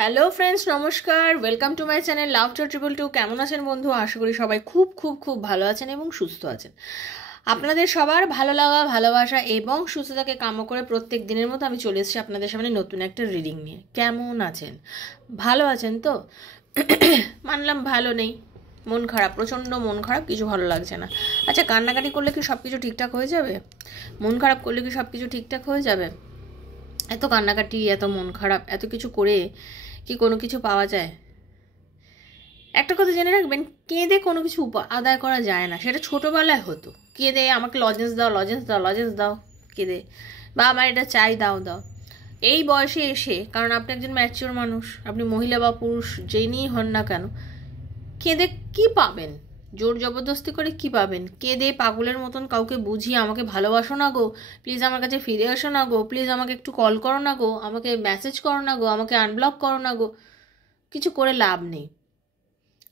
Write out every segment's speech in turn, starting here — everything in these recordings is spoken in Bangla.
হ্যালো ফ্রেন্ডস, নমস্কার। ওয়েলকাম টু মাই চ্যানেল লাভটার ট্রিপল টু। কেমন আছেন বন্ধু? আশা করি সবাই খুব খুব খুব ভালো আছেন এবং সুস্থ আছেন। আপনাদের সবার ভালো লাগা, ভালোবাসা এবং সুস্থতাকে কাম্য করে প্রত্যেক দিনের মতো আমি চলে এসেছি আপনাদের সামনে নতুন একটা রিডিং নিয়ে। কেমন আছেন? ভালো আছেন তো? মানলাম ভালো নেই, মন খারাপ, প্রচণ্ড মন খারাপ, কিছু ভালো লাগছে না। আচ্ছা, কান্নাকাটি করলে কি সব কিছু ঠিকঠাক হয়ে যাবে? মন খারাপ করলে কি সব কিছু ঠিকঠাক হয়ে যাবে? এত কান্নাকাটি, এত মন খারাপ, এত কিছু করে কি কোনো কিছু পাওয়া যায়? একটা কথা জেনে রাখবেন, কেঁদে কোনো কিছু আদায় করা যায় না। সেটা ছোটোবেলায় হতো, কেঁদে আমাকে লজেন্স দাও, লজেন্স দাও, লজেন্স দাও, কেঁদে, বা আমার এটা চাই, দাও দাও। এই বয়সে এসে, কারণ আপনি একজন ম্যাচিওর মানুষ, আপনি মহিলা বা পুরুষ যেই হন না কেন, কেঁদে কি পাবেন? জোর জবরদস্তি করে কি পাবেন? কেঁদে পাগলের মতন কাউকে বুঝিয়ে আমাকে ভালোবাসো না গো, প্লিজ আমার কাছে ফিরে আসো না গো, প্লিজ আমাকে একটু কল করো না গো, আমাকে মেসেজ করো না গো, আমাকে আনব্লক করো না গো, কিছু করে লাভ নেই।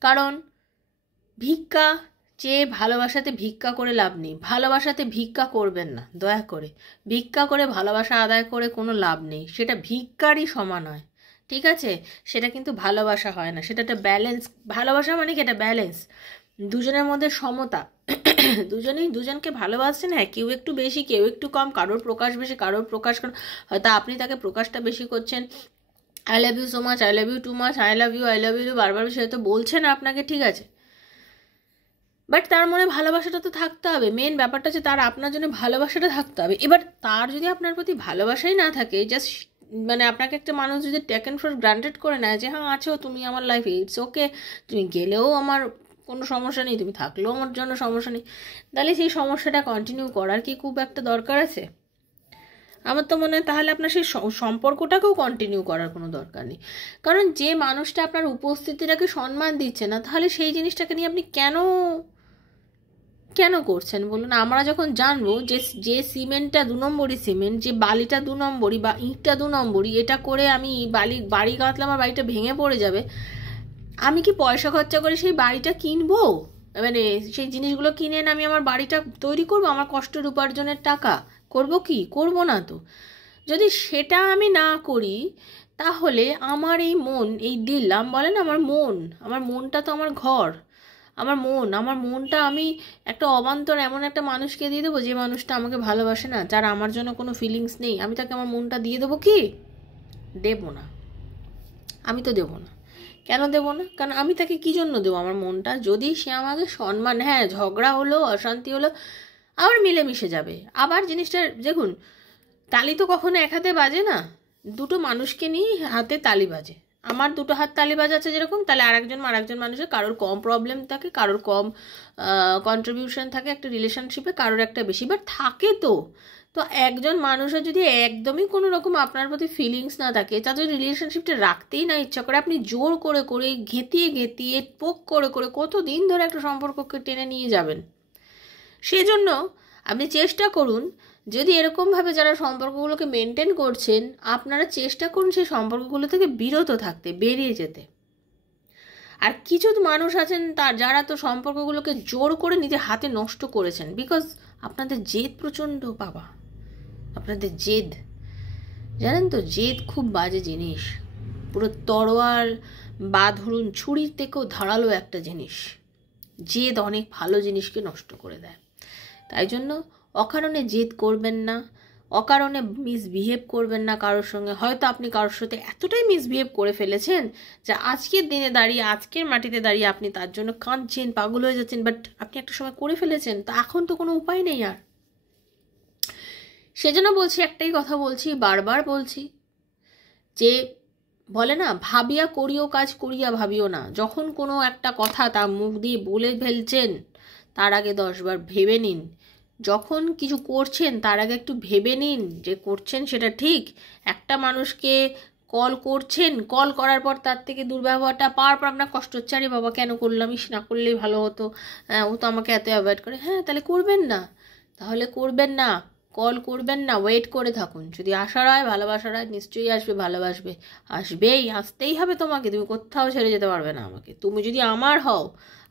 কারণ ভিক্ষা চেয়ে ভালোবাসাতে ভিক্ষা করে লাভ নেই। ভালোবাসাতে ভিক্ষা করবেন না দয়া করে। ভিক্ষা করে ভালোবাসা আদায় করে কোনো লাভ নেই, সেটা ভিক্ষারই সমান হয়। ঠিক আছে? সেটা কিন্তু ভালোবাসা হয় না, সেটা একটা ব্যালেন্স। ভালোবাসা মানে কি? এটা ব্যালেন্স, দুজনের মধ্যে সমতা। দুজনেই দুজনকে ভালোবাসছেন, হ্যাঁ, কেউ একটু বেশি, কেউ একটু কম, কারোর প্রকাশ বেশি, কারোর প্রকাশ কম। হয়তো আপনি তাকে প্রকাশটা বেশি করছেন, I love you so much, I love you too much, I love you বারবার সে হয়তো বলছে না আপনাকে, ঠিক আছে, বাট তার মনে ভালোবাসাটা তো থাকতে হবে। মেন ব্যাপারটা হচ্ছে তার আপনার জন্য ভালোবাসাটা থাকতে হবে। এবার তার যদি আপনার প্রতি ভালোবাসাই না থাকে, জাস্ট মানে আপনাকে একটা মানুষ যদি টেকেন ফর গ্রান্টেড করে নেয় যে হ্যাঁ আছো তুমি আমার লাইফে, ইটস ওকে, তুমি গেলেও আমার কোনো সমস্যা নেই, তুমি থাকলেও আমার জন্য সমস্যা নেই, তাহলে সেই সমস্যাটা কন্টিনিউ করার কি খুব একটা দরকার আছে? আমার তো মনে হয় তাহলে আপনার সেই সম্পর্কটাকেও কন্টিনিউ করার কোনো দরকার নেই। কারণ যে মানুষটা আপনার উপস্থিতিটাকে সম্মান দিচ্ছে না, তাহলে সেই জিনিসটাকে নিয়ে আপনি কেন কেন করছেন বলুন? আমরা যখন জানবো যে যে সিমেন্টটা 2 নম্বরই সিমেন্ট, যে বালিটা 2 নম্বরই বা ইঁটটা 2 নম্বরই, এটা করে আমি বাড়ি গাঁথলে আমার বাড়িটা ভেঙে পড়ে যাবে, আমি কি পয়সা খরচা করে সেই বাড়িটা কিনবো? মানে সেই জিনিসগুলো কিনে এনে আমি আমার বাড়িটা তৈরি করবো আমার কষ্টের উপার্জনের টাকা? করব কি? করব না তো। যদি সেটা আমি না করি, তাহলে আমার এই মন, এই দিলাম বলেন, আমার মনটা তো আমার ঘর। আমার মনটা আমি একটা অবান্তর এমন একটা মানুষকে দিয়ে দেবো যে মানুষটা আমাকে ভালোবাসে না, যার আমার জন্য কোনো ফিলিংস নেই, আমি তাকে আমার মনটা দিয়ে দেবো কি? দেবো না। আমি তো দেবো না। কেন দেবো না? কারণ আমি তাকে কী জন্য দেবো আমার মনটা? যদি সে আমাকে সম্মান, হ্যাঁ ঝগড়া হলো, অশান্তি হলো, আবার মিলেমিশে যাবে। আবার জিনিসটা দেখুন, তালি তো কখনো এক হাতে বাজে না, দুটো মানুষকে নিয়ে হাতে তালি বাজে। আমার দুটো হাত তালি বাজাচ্ছে যেরকম, তাহলে আরেকজন মানুষের কারোর কম প্রবলেম থাকে, কারোর কম কন্ট্রিবিউশন থাকে একটা রিলেশনশিপে, কারোর একটা বেশি, বাট থাকে তো। তো একজন মানুষের যদি একদমই কোনো রকম আপনার প্রতি ফিলিংস না থাকে, তাদের রিলেশনশিপটা রাখতেই না ইচ্ছা করে, আপনি জোর করে করে ঘেঁটিয়ে ঘেঁটিয়ে পোক করে করে কতদিন ধরে একটা সম্পর্ককে টেনে নিয়ে যাবেন? সেজন্য আপনি চেষ্টা করুন, যদি এরকমভাবে যারা সম্পর্কগুলোকে মেনটেন করছেন, আপনারা চেষ্টা করুন সেই সম্পর্কগুলো থেকে বিরত থাকতে, বেরিয়ে যেতে। আর কিছু মানুষ আছেন যারা তো সম্পর্কগুলোকে জোর করে নিজের হাতে নষ্ট করেছেন, বিকজ আপনাদের জেদ প্রচণ্ড বাবা, আপনাদের জেদ। জানেন তো, জেদ খুব বাজে জিনিস, পুরো তরোয়াল বা ধরুন ছুরির থেকেও ধারালো একটা জিনিস। জেদ অনেক ভালো জিনিসকে নষ্ট করে দেয়। তাই জন্য অকারণে জেদ করবেন না, অকারণে মিসবিহেভ করবেন না কারোর সঙ্গে। হয়তো আপনি কারোর সাথে এতটাই মিসবিহেভ করে ফেলেছেন যে আজকের দিনে দাঁড়িয়ে, আজকের মাটিতে দাঁড়িয়ে আপনি তার জন্য কাঁদছেন, পাগল হয়ে যাচ্ছেন, বাট আপনি একটা সময় করে ফেলেছেন, তো এখন তো কোনো উপায় নেই আর। সেজন্য বলছি, একটাই কথা বলছি, বারবার বলছি, যে বলে না, ভাবিয়া করিও কাজ, করিয়া ভাবিও না। যখন কোনো একটা কথা তার মুখ দিয়ে বলে ফেলছেন, তার আগে 10বার ভেবে নিন। যখন কিছু করছেন তার আগে একটু ভেবে নিন যে করছেন সেটা ঠিক। একটা মানুষকে কল করছেন, কল করার পর তার থেকে দুর্ব্যবহারটা পাওয়ার পর আপনার কষ্ট হচ্ছে, আরে বাবা কেন করলাম, ইস না করলেই ভালো হতো, ও তো আমাকে এত অ্যাভয়েড করে। হ্যাঁ, তাহলে করবেন না, তাহলে করবেন না, কল করবেন না, ওয়েট করে থাকুন। যদি আসার হয়, ভালোবাসার হয়, নিশ্চয়ই আসবে, ভালোবাসবে, আসবেই, আসতেই হবে তোমাকে, তুমি কোথাও ছেড়ে যেতে পারবে না আমাকে। তুমি যদি আমার হও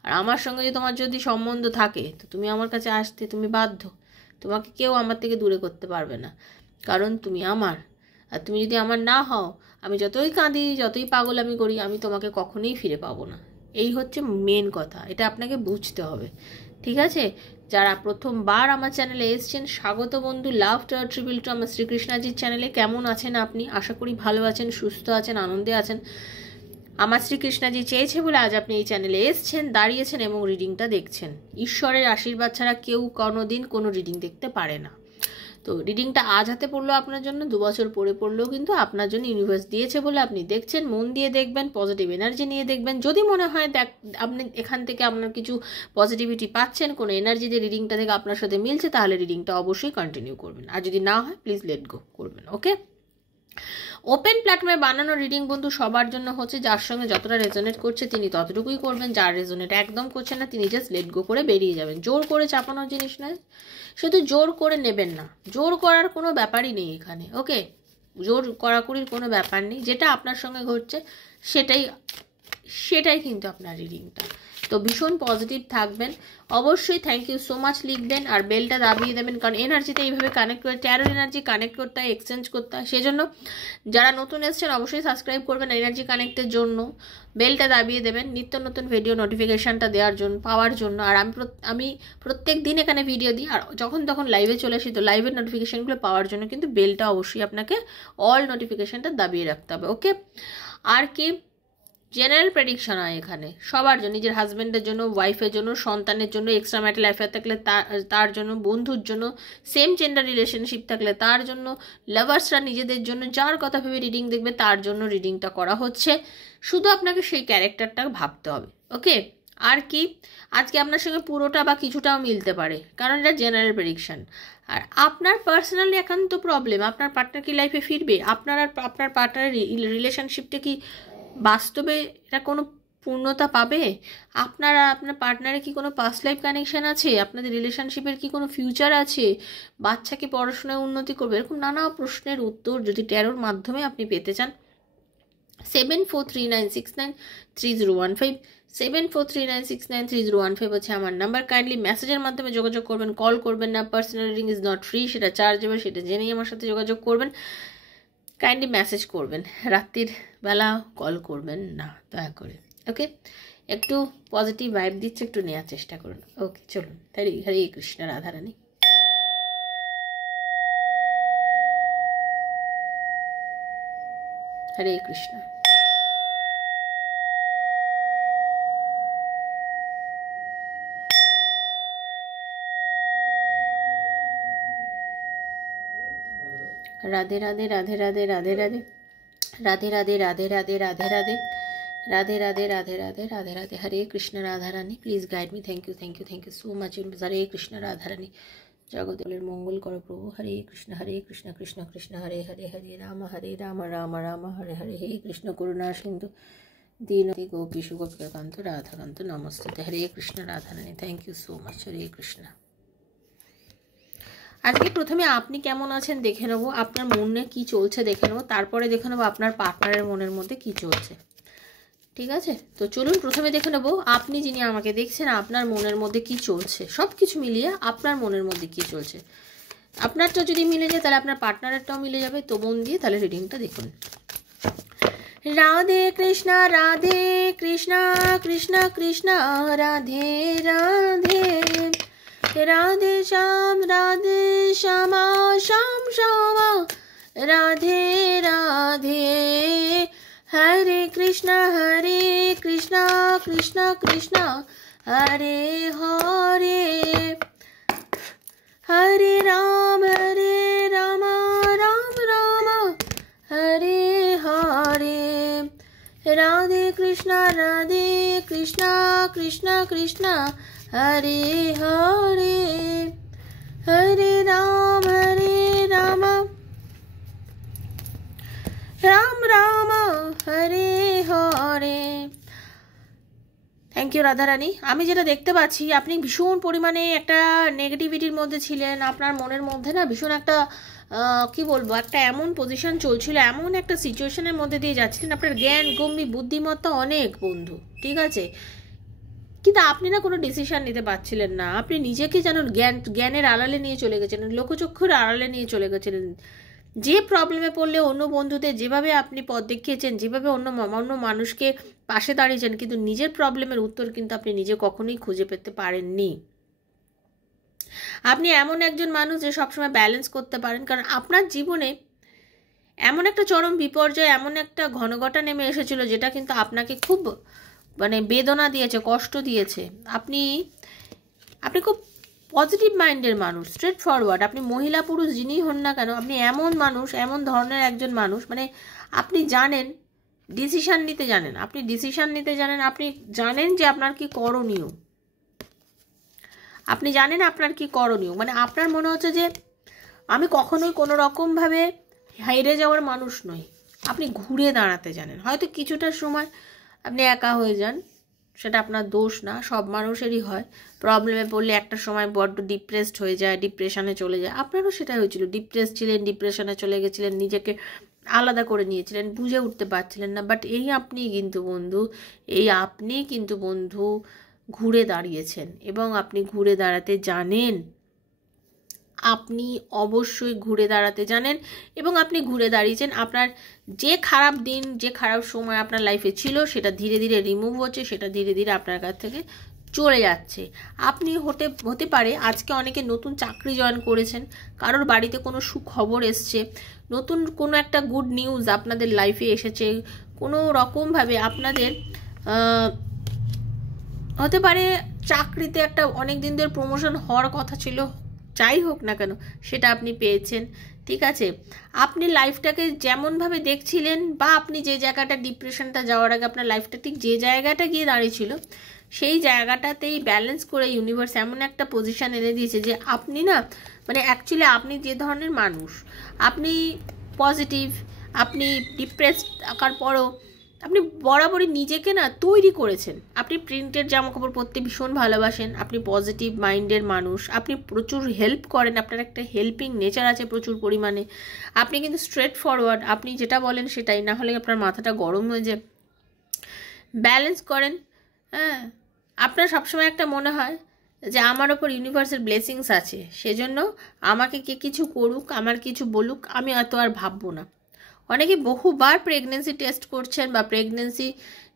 আর আমার সঙ্গে যদি তোমার যদি সম্বন্ধ থাকে, তো তুমি আমার কাছে আসতে তুমি বাধ্য। তোমাকে কেউ আমার থেকে দূরে করতে পারবে না, কারণ তুমি আমার। আর তুমি যদি আমার না হও আমি যতই কাঁদি, যতই পাগলামি করি, আমি তোমাকে কখনোই ফিরে পাবো না। এই হচ্ছে মেন কথা, এটা আপনাকে বুঝতে হবে, ঠিক আছে? যারা প্রথমবার আমার চ্যানেলে এসছেন, স্বাগত বন্ধু। লাভ ট্রিপল টু আমার শ্রীকৃষ্ণাজির চ্যানেলে। কেমন আছেন আপনি? আশা করি ভালো আছেন, সুস্থ আছেন, আনন্দে আছেন। আমার শ্রীকৃষ্ণাজি চেয়েছে বলে আজ আপনি এই চ্যানেলে এসছেন, দাঁড়িয়েছেন এবং রিডিংটা দেখছেন। ঈশ্বরের আশীর্বাদ ছাড়া কেউ কোনোদিন কোনো রিডিং দেখতে পারে না। তো রিডিংটা আজ হাতে পড়লো আপনার জন্য, 2 বছর পরে পড়লেও কিন্তু আপনার জন্য ইউনিভার্স দিয়েছে বলে আপনি দেখছেন। মন দিয়ে দেখবেন, পজিটিভ এনার্জি নিয়ে দেখবেন। যদি মনে হয় আপনি এখান থেকে আপনার কিছু পজিটিভিটি পাচ্ছেন, কোনো এনার্জি দিয়ে রিডিংটা থেকে আপনার সাথে মিলছে, তাহলে রিডিংটা অবশ্যই কন্টিনিউ করবেন। আর যদি না হয় প্লিজ লেট গো করবেন, ওকে? ওপেন প্ল্যাটফর্মে বানানো রিডিং বন্ধু সবার জন্য হচ্ছে। যার সঙ্গে যতটা রেজোনেট করছে তিনি ততটুকুই করবেন, যার রেজোনেট একদম করছে না তিনি জাস্ট লেট গো করে বেরিয়ে যাবেন। জোর করে চাপানোর জিনিস নয়, শুধু জোর করে নেবেন না। জোর করার কোনো ব্যাপারই নেই এখানে, ওকে? জোর কড়াকড়ির কোনো ব্যাপার নেই। যেটা আপনার সঙ্গে ঘটছে সেটাই কিন্তু আপনার রিডিংটা। তো ভীষণ পজিটিভ থাকবেন অবশ্যই। থ্যাংক ইউ সো মাচ লিখবেন আর বেলটা দাবিয়ে দেবেন, কারণ এনার্জিতে এইভাবে কানেক্ট করে, ট্যারোর এনার্জি কানেক্ট করতে হয়, এক্সচেঞ্জ করতে হয়। সেজন্য যারা নতুন এসছেন অবশ্যই সাবস্ক্রাইব করবেন এনার্জি কানেক্টের জন্য, বেলটা দাবিয়ে দেবেন নিত্য নতুন ভিডিও নোটিফিকেশানটা দেওয়ার জন্য, পাওয়ার জন্য। আর আমি প্রত্যেক দিন এখানে ভিডিও দিই, আর যখন তখন লাইভে চলে আসি, তো লাইভের নোটিফিকেশানগুলো পাওয়ার জন্য কিন্তু বেলটা অবশ্যই আপনাকে অল নোটিফিকেশানটা দাবিয়ে রাখতে হবে, ওকে? আর কি জেনারেল প্রেডিকশন হয় এখানে সবার জন্য, নিজের হাজব্যান্ডের জন্য, ওয়াইফের জন্য, সন্তানের জন্য, এক্সট্রা ম্যারিটাল অ্যাফেয়ার থাকলে তার জন্য, বন্ধুর জন্য, সেম জেন্ডার রিলেশনশিপ থাকলে তার জন্য, লাভার্সরা নিজেদের জন্য, যার কথা ভেবে রিডিং দেখবে তার জন্য রিডিংটা করা হচ্ছে। শুধু আপনাকে সেই ক্যারেক্টারটা ভাবতে হবে, ওকে? আর কি আজকে আপনার সঙ্গে পুরোটা বা কিছুটাও মিলতে পারে, কারণ এটা জেনারেল প্রেডিকশন। আর আপনার পার্সোনালি একান্ত প্রবলেম, আপনার পার্টনার কি লাইফে ফিরবে, আপনার পার্টনারের রিলেশনশিপটা কি বাস্তবে এটা কোনো পূর্ণতা পাবে, আপনার পার্টনারে কি কোনো পাস্ট লাইফ কানেকশন আছে, আপনাদের রিলেশনশিপের কি কোনো ফিউচার আছে, বাচ্চা কি পড়াশোনায় উন্নতি করবে, এরকম নানা প্রশ্নের উত্তর যদি ট্যারোর মাধ্যমে আপনি পেতে চান, 7439693015 7439693015 হচ্ছে আমার নাম্বার। কাইন্ডলি মেসেজের মাধ্যমে যোগাযোগ করবেন, কল করবেন না। Personal reading is not free, সেটা চার্জেবল, সেটা জেনেই আমার সাথে যোগাযোগ করবেন। কাইন্ডলি মেসেজ করবেন, রাত্রির বেলা কল করবেন না দয়া করে, ওকে? একটু পজিটিভ ভাইব দিচ্ছে, একটু নেওয়ার চেষ্টা করুন, ওকে? চলুন, Hare Hare Krishna, Radharani. Hare Krishna. Radhe Radhe Radhe Radhe Radhe Radhe Radhe Radhe Radhe Radhe Radhe Radhe Radhe Radhe Radhe Radhe Radhe Radhe Hare Krishna Radharani. Please guide me. Thank you so much. Hare Krishna Radharani. জগতের মঙ্গল করো প্রভু। হরে কৃষ্ণ কৃষ্ণ কৃষ্ণ হরে হরে, হরে রাম রাম রাম হরে হরে। হে কৃষ্ণ করুণা সিন্ধু দীনবন্ধু গোপীশ গোপিকাকান্ত রাধাকান্ত নমস্তে। Hare Krishna Radharani. Thank you so much. Hare Krishna. আজকে প্রথমে আপনি কেমন আছেন দেখে নেবো, আপনার মনে কি চলছে দেখে নেবো, তারপরে দেখে নেবো আপনার পার্টনারের মনের মধ্যে কি চলছে, ঠিক আছে? তো চলুন প্রথমে দেখে নেবো আপনি যিনি আমাকে দেখছেন আপনার মনের মধ্যে কি চলছে, সব কিছু মিলিয়ে আপনার মনের মধ্যে কি চলছে। আপনারটা যদি মিলে যায় তাহলে আপনার পার্টনারেরটাও মিলে যাবে। তো মন দিয়ে তাহলে রিডিংটা দেখুন। রাধে কৃষ্ণ কৃষ্ণ কৃষ্ণ রাধে রাধে, রাধে শ্যাম শ্যামা শ্যাম শ্যামা, রাধে রাধে। হরে কৃষ্ণ কৃষ্ণ কৃষ্ণ হরে হরে, হরে রাম রাম রাম হরে হরে। রাধে কৃষ্ণ কৃষ্ণ কৃষ্ণ হরে হরে, হরে রাম রাম রাম হরে হরে। Thank you Radharani. আমি যেটা দেখতে পাচ্ছি আপনি ভীষণ পরিমাণে একটা নেগেটিভিটির মধ্যে ছিলেন, আপনার মনের মধ্যে না ভীষণ একটা কি বলবো, একটা এমন পজিশন চলছিল, এমন একটা সিচুয়েশনের মধ্যে দিয়ে যাচ্ছিলেন, আপনার জ্ঞান গম্ভীর বুদ্ধিমত্তা অনেক বন্ধু, ঠিক আছে? কিন্তু আপনি না কোনো ডিসিশন নিতে পারছিলেন না, আপনি নিজেকে যেন জ্ঞানের আড়ালে নিয়ে চলে গেছিলেন, লোকচক্ষুর আড়ালে নিয়ে চলে গেছিলেন, যে প্রবলেমে পড়লে অন্য বন্ধুদের যেভাবে আপনি পথ দেখিয়েছেন, যেভাবে অন্য মানুষকে পাশে দাঁড়িয়েছেন, কিন্তু নিজের প্রবলেমের উত্তর কিন্তু আপনি নিজে কখনোই খুঁজে পেতে পারেননি। আপনি এমন একজন মানুষ যে সবসময় ব্যালেন্স করতে পারেন, কারণ আপনার জীবনে এমন একটা চরম বিপর্যয়, এমন একটা ঘনঘটা নেমে এসেছিল যেটা কিন্তু আপনাকে খুব মানে বেদনা দিয়েছে, কষ্ট দিয়েছে। আপনি খুব পজিটিভ মাইন্ডের মানুষ, স্ট্রেট ফরওয়ার্ড। আপনি মহিলা পুরুষ যিনিই হন না কেন, আপনি এমন মানুষ, এমন ধরনের একজন মানুষ, মানে আপনি জানেন ডিসিশান নিতে জানেন, আপনি জানেন যে আপনার কি করণীয়, আপনি জানেন আপনার কি করণীয়। মানে আপনার মনে হচ্ছে যে আমি কখনোই কোনো রকমভাবে হেরে যাওয়ার মানুষ নই। আপনি ঘুরে দাঁড়াতে জানেন। হয়তো কিছুটা সময় আপনি একা হয়ে যান, সেটা আপনার দোষ না, সব মানুষেরই হয়। প্রবলেমে পড়লে একটা সময় বড্ড ডিপ্রেসড হয়ে যায়, ডিপ্রেশনে চলে যায়। আপনারও সেটা হয়েছিল, ডিপ্রেস ছিলেন, ডিপ্রেশনে চলে গেছিলেন, নিজেকে আলাদা করে নিয়েছিলেন, বুঝে উঠতে পারছিলেন না। বাট এই আপনি কিন্তু বন্ধু ঘুরে দাঁড়িয়েছেন, এবং আপনি ঘুরে দাঁড়াতে জানেন। আপনি অবশ্যই ঘুরে দাঁড়াতে জানেন, এবং আপনি ঘুরে দাঁড়িয়েছেন। আপনার যে খারাপ দিন, যে খারাপ সময় আপনার লাইফে ছিল, সেটা ধীরে ধীরে রিমুভ হচ্ছে, সেটা ধীরে ধীরে আপনার কাছ থেকে চলে যাচ্ছে। আপনি হতে পারে আজকে অনেকে নতুন চাকরি জয়েন করেছেন, কারোর বাড়িতে কোনো সুখবর এসছে, নতুন কোনো একটা গুড নিউজ আপনাদের লাইফে এসেছে, কোনো রকমভাবে আপনাদের হতে পারে চাকরিতে একটা অনেক দিন ধরে প্রমোশন হওয়ার কথা ছিল, যাই হোক না কেন সেটা আপনি পেয়েছেন। ঠিক আছে, আপনি লাইফটাকে যেমনভাবে দেখছিলেন, বা আপনি যে জায়গাটা ডিপ্রেশনটা যাওয়ার আগে আপনার লাইফটা ঠিক যে জায়গাটা গিয়ে দাঁড়িয়েছিল, সেই জায়গাটাতেই ব্যালেন্স করে ইউনিভার্স এমন একটা পজিশন এনে দিয়েছে যে আপনি না, মানে অ্যাকচুয়ালি আপনি যে ধরনের মানুষ, আপনি পজিটিভ, আপনি ডিপ্রেসড থাকার পরও আপনি বরাবরই নিজেকে না তৈরি করেছেন। আপনি প্রিন্টেড জামাকাপড় পরতে ভীষণ ভালোবাসেন, আপনি পজিটিভ মাইন্ডের মানুষ, আপনি প্রচুর হেল্প করেন, আপনার একটা হেল্পিং নেচার আছে প্রচুর পরিমাণে। আপনি কিন্তু স্ট্রেট ফরওয়ার্ড, আপনি যেটা বলেন সেটাই, না হলে আপনার মাথাটা গরম হয়ে যায়। ব্যালেন্স করেন, হ্যাঁ। আপনার সবসময় একটা মনে হয় যে আমার ওপর ইউনিভার্সের ব্লেসিংস আছে, সেজন্য আমাকে কে কিছু করুক, আমার কিছু বলুক, আমি অত আর ভাববো না। অনেকে বহুবার প্রেগনেন্সি টেস্ট করছেন বা প্রেগনেন্সি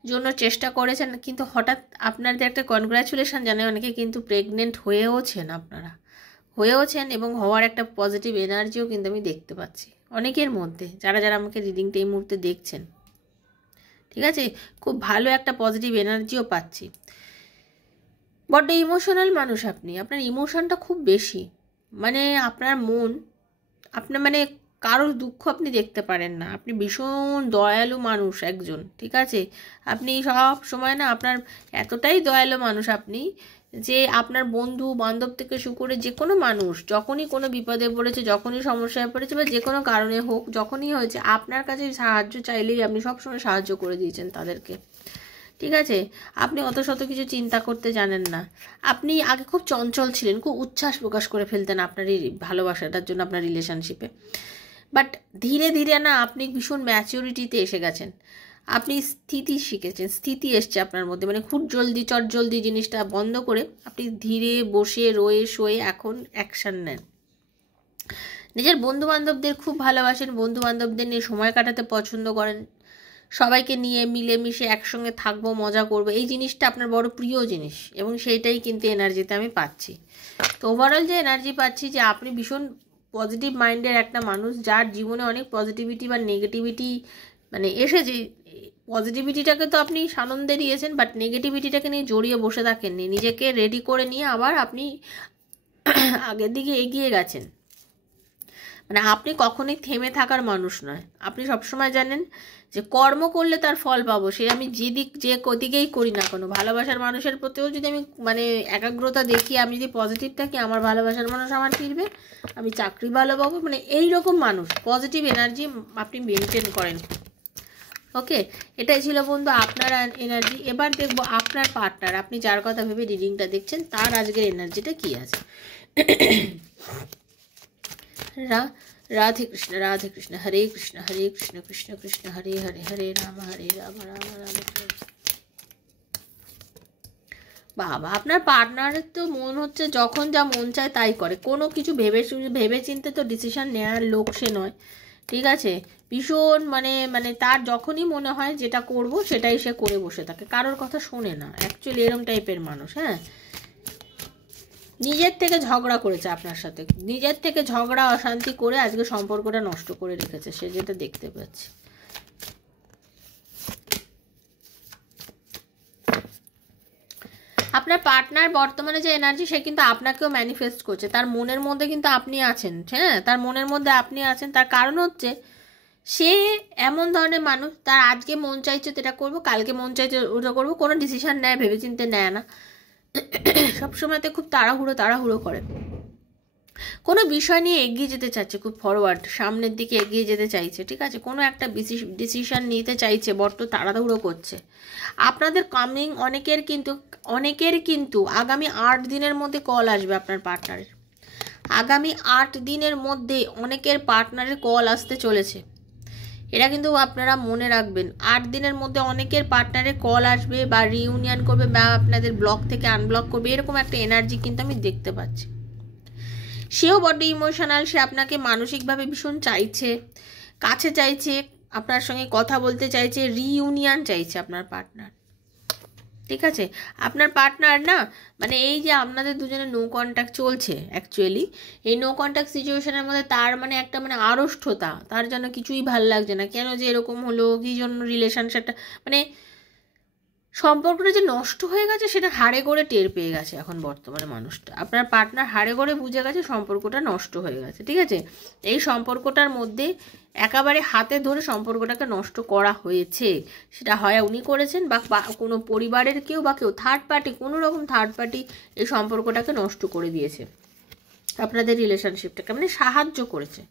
জন্য চেষ্টা করেছেন, কিন্তু হঠাৎ আপনাদের একটা কনগ্রাচুলেশন জানাই, অনেকে কিন্তু প্রেগনেন্ট হয়েওছেন এবং হওয়ার একটা পজিটিভ এনার্জিও কিন্তু আমি দেখতে পাচ্ছি অনেকের মধ্যে, যারা আমাকে রিডিংটা এই মুহূর্তে দেখছেন। ঠিক আছে, খুব ভালো একটা পজিটিভ এনার্জিও পাচ্ছি। বড্ড ইমোশনাল মানুষ আপনি, আপনার ইমোশনটা খুব বেশি, মানে আপনার মন, আপনার মানে কারোর দুঃখ আপনি দেখতে পারেন না। আপনি ভীষণ দয়ালু মানুষ একজন, ঠিক আছে। আপনি সব সময় না, আপনার এতটাই দয়ালু মানুষ আপনি, যে আপনার বন্ধু বান্ধব থেকে শুরু করে যে কোনো মানুষ যখনই কোনো বিপদে পড়েছে, যখনই সমস্যায় পড়েছে, বা যে কোনো কারণে হোক, যখনই হয়েছে, আপনার কাছে সাহায্য চাইলেই আপনি সবসময় সাহায্য করে দিয়েছেন তাদেরকে। ঠিক আছে, আপনি অত শত কিছু চিন্তা করতে জানেন না। আপনি আগে খুব চঞ্চল ছিলেন, খুব উচ্ছ্বাস প্রকাশ করে ফেলতেন আপনার এই ভালোবাসাটার জন্য, আপনার রিলেশনশিপে। বাট ধীরে ধীরে না, আপনি ভীষণ ম্যাচিউরিটিতে এসে গেছেন, আপনি স্থিতি শিখেছেন, স্থিতি এসছে আপনার মধ্যে, মানে খুব জলদি জিনিসটা বন্ধ করে আপনি ধীরে বসে রয়ে শোয়ে এখন অ্যাকশান নেন। নিজের বন্ধুবান্ধবদের খুব ভালোবাসেন, বন্ধুবান্ধবদের নিয়ে সময় কাটাতে পছন্দ করেন, সবাইকে নিয়ে মিলেমিশে একসঙ্গে থাকবো, মজা করবো, এই জিনিসটা আপনার বড় প্রিয় জিনিস, এবং সেইটাই কিন্তু এনার্জিতে আমি পাচ্ছি। তো ওভারঅল যে এনার্জি পাচ্ছি, যে আপনি ভীষণ পজিটিভ মাইন্ডের একটা মানুষ, যার জীবনে অনেক পজিটিভিটি বা নেগেটিভিটি মানে এসেছে। পজিটিভিটিটাকে তো আপনি সানন্দে দিয়েছেন, বাট নেগেটিভিটিটাকে নিয়ে জড়িয়ে বসে থাকেননি, নিজেকে রেডি করে নিয়ে আবার আপনি আগের দিকে এগিয়ে গেছেন। মানে আপনি কখনোই থেমে থাকার মানুষ নয়, আপনি সবসময় জানেন যে কর্ম করলে তার ফল পাবো। সে আমি যে দিকেই করি না কোনো, ভালোবাসার মানুষের প্রতিও যদি আমি মানে একাগ্রতা দেখি, আমি যদি পজিটিভ থাকি, আমার ভালোবাসার মানুষ আমার ফিরবে, আমি চাকরি ভালো পাবো, মানে এইরকম মানুষ, পজিটিভ এনার্জি আপনি মেনটেন করেন। ওকে, এটাই ছিল বন্ধু আপনার এনার্জি। এবার দেখবো আপনার পার্টনার, আপনি যার কথা ভেবে রিডিংটা দেখছেন, তার আজকের এনার্জিটা কি আছে। রাধে কৃষ্ণ হরে কৃষ্ণ কৃষ্ণ কৃষ্ণ হরে হরে, হরে রাম রাম রাম হরে। বাবা, আপনার পার্টনারের তো মন হচ্ছে যখন যা মন চায় তাই করে, কোনো কিছু ভেবে চিন্তে তো ডিসিশন নেওয়ার লোক সে নয়। ঠিক আছে, ভীষণ মানে মানে তার যখনই মনে হয় যেটা করব সেটাই সে করে বসে থাকে, কারোর কথা শোনে না, অ্যাকচুয়ালি এরকম টাইপের মানুষ। হ্যাঁ, নিজের থেকে ঝগড়া করেছে আপনার সাথে, নিজের থেকে ঝগড়া অশান্তি করে আজকে সম্পর্কটা নষ্ট করে রেখেছে, সে যেটা দেখতে পাচ্ছে। আপনার পার্টনার বর্তমানে যে এনার্জি, সে কিন্তু আপনাকেও ম্যানিফেস্ট করছে, তার মনের মধ্যে কিন্তু আপনি আছেন। হ্যাঁ, তার মনের মধ্যে আপনি আছেন, তার কারণ হচ্ছে সে এমন ধরনের মানুষ, তার আজকে মন চাইছে এটা করবো, কালকে মন চাইছে ওটা করবো, কোনো ডিসিশন নেয় ভেবেচিন্তে নেয় না, সবসময়তে খুব তাড়াহুড়ো করে, কোনো বিষয় নিয়ে এগিয়ে যেতে চাচ্ছে, খুব ফরওয়ার্ড সামনের দিকে এগিয়ে যেতে চাইছে। ঠিক আছে, কোনো একটা ডিসিশন নিতে চাইছে, বড্ড তাড়াহুড়ো করছে। আপনাদের কামিং অনেকের কিন্তু আগামী 8 দিনের মধ্যে কল আসবে আপনার পার্টনারের। আগামী 8 দিনের মধ্যে অনেকের পার্টনারের কল আসতে চলেছে, এটা কিন্তু আপনারা মনে রাখবেন। 8 দিনের মধ্যে অনেকের পার্টনারের কল আসবে, বা রিইউনিয়ন করবে, বা আপনাদের ব্লক থেকে আনব্লক করবে, এরকম একটা এনার্জি কিন্তু আমি দেখতে পাচ্ছি। সেও বড্ড ইমোশনাল, সে আপনাকে মানসিকভাবে ভীষণ চাইছে, কাছে চাইছে, আপনার সঙ্গে কথা বলতে চাইছে, রিইউনিয়ন চাইছে আপনার পার্টনার। ঠিক আছে, আপনার পার্টনার না, মানে এই যে আপনাদের দুজনের নো কন্ট্যাক্ট চলছে, অ্যাকচুয়ালি এই নো কন্ট্যাক্ট সিচুয়েশনের মধ্যে তার মানে একটা মানে আড়ষ্টতা, তার যেন কিছুই ভাল লাগছে না, কেন যে এরকম হলো, কি জন্য রিলেশনশিপটা মানে সম্পর্কটা যে নষ্ট হয়ে গেছে সেটা হাড়ে করে টের পেয়ে গেছে এখন বর্তমানে মানুষটা। আপনার পার্টনার হাড়ে করে বুঝে গেছে সম্পর্কটা নষ্ট হয়ে গেছে। ঠিক আছে, এই সম্পর্কটার মধ্যে একেবারে হাতে ধরে সম্পর্কটাকে নষ্ট করা হয়েছে, সেটা হয় উনি করেছেন, বা কোনো পরিবারের কেউ বা কেউ থার্ড পার্টি, কোনো রকম থার্ড পার্টি এই সম্পর্কটাকে নষ্ট করে দিয়েছে, আপনাদের রিলেশনশিপটাকে মানে সাহায্য করেছে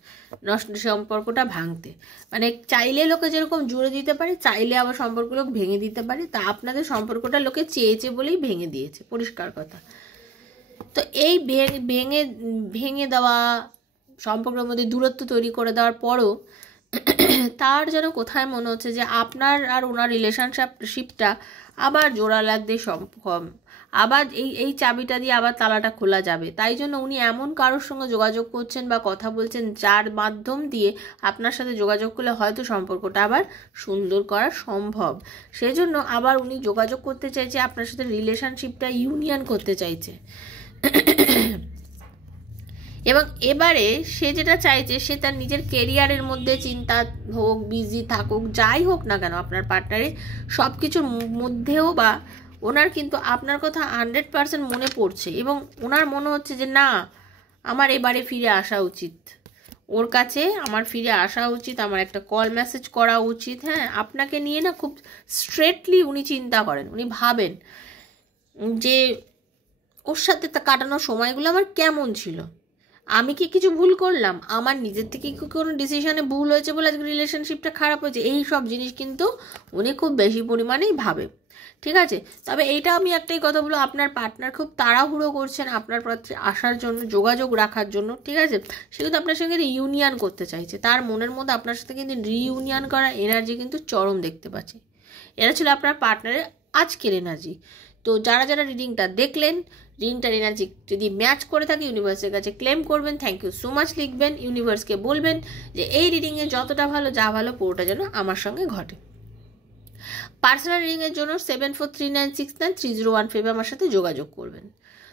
নষ্ট সম্পর্কটা ভাঙতে। মানে চাইলে লোকে যেরকম জুড়ে দিতে পারে, চাইলে আবার সম্পর্ক লোক ভেঙে দিতে পারে, তা আপনাদের সম্পর্কটা লোকে চেয়েছে বলেই ভেঙে দিয়েছে, পরিষ্কার কথা। তো এই ভেঙে ভেঙে দেওয়া, সম্পর্কের মধ্যে দূরত্ব তৈরি করে দেওয়ার পরও তার যেন কোথায় মনে হচ্ছে যে আপনার আর ওনার রিলেশনশিপটা আবার জোড়া লাগতে আবার এই চাবিটা দিয়ে আবার তালাটা খোলা যাবে। তাই জন্য উনি এমন কারোর সঙ্গে যোগাযোগ করছেন বা কথা বলছেন, যার মাধ্যম দিয়ে আপনার সাথে যোগাযোগ করলে হয়তো সম্পর্কটা আবার সুন্দর করা সম্ভব। সেই জন্য আবার উনি যোগাযোগ করতে চাইছে আপনার সাথে, রিলেশনশিপটা ইউনিয়ন করতে চাইছে। এবং এবারে সে যেটা চাইছে, সে তার নিজের কেরিয়ারের মধ্যে চিন্তা হোক, বিজি থাকুক, যাই হোক না কেন আপনার পার্টনারে, সব কিছুর মধ্যেও বা ওনার কিন্তু আপনার কথা 100% মনে পড়ছে, এবং ওনার মনে হচ্ছে যে না, আমার এবারে ফিরে আসা উচিত, ওর কাছে আমার ফিরে আসা উচিত, আমার একটা কল মেসেজ করা উচিত। হ্যাঁ, আপনাকে নিয়ে না খুব স্ট্রেটলি উনি চিন্তা করেন, উনি ভাবেন যে ওর সাথে কাটানো সময়গুলো আমার কেমন ছিল, আমি কি কিছু ভুল করলাম, আমার নিজের থেকে কি কোনো ডিসিশনে ভুল হয়েছে বলে আজকে রিলেশনশিপটা খারাপ হয়েছে, এই সব জিনিস কিন্তু উনি খুব বেশি পরিমাণেই ভাবে। ঠিক আছে, তবে এইটা আমি একটাই কথা বলবো, আপনার পার্টনার খুব তাড়াহুড়ো করছেন আপনার প্রতি আসার জন্য, যোগাযোগ রাখার জন্য। ঠিক আছে, সে কিন্তু আপনার সঙ্গে রিইউনিয়ন করতে চাইছে, তার মনের মধ্যে আপনার সাথে কিন্তু রিইউনিয়ন করার এনার্জি কিন্তু চরম দেখতে পাচ্ছি। এটা ছিল আপনার পার্টনারের আজকের এনার্জি। তো যারা যারা রিডিংটা দেখলেন, রিডিংটার এনার্জি যদি ম্যাচ করে থাকে ইউনিভার্সের কাছে ক্লেম করবেন, থ্যাংক ইউ সো মাচ লিখবেন, ইউনিভার্সকে বলবেন যে এই রিডিংয়ে যতটা ভালো যা ভালো পুরোটা যেন আমার সঙ্গে ঘটে। পার্সোনাল রিডিংয়ের জন্য 7439693015 আমার সাথে যোগাযোগ করবেন।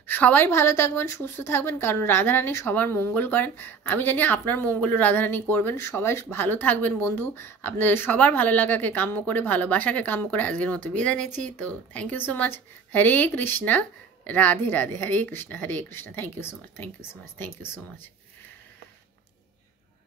সবাই ভালো থাকবেন, সুস্থ থাকবেন, কারণ রাধারানী সবার মঙ্গল করেন। আমি জানি আপনার মঙ্গলও রাধারানী করবেন। সবাই ভালো থাকবেন বন্ধু, আপনাদের সবার ভালো লাগাকে কাম্য করে, ভালোবাসাকে কাম্য করে আজকের মতো বিদায় নিচ্ছি। তো thank you so much. Hare Krishna, Radhe Radhe, Hare Krishna, thank you so much, thank you so much, thank you so much.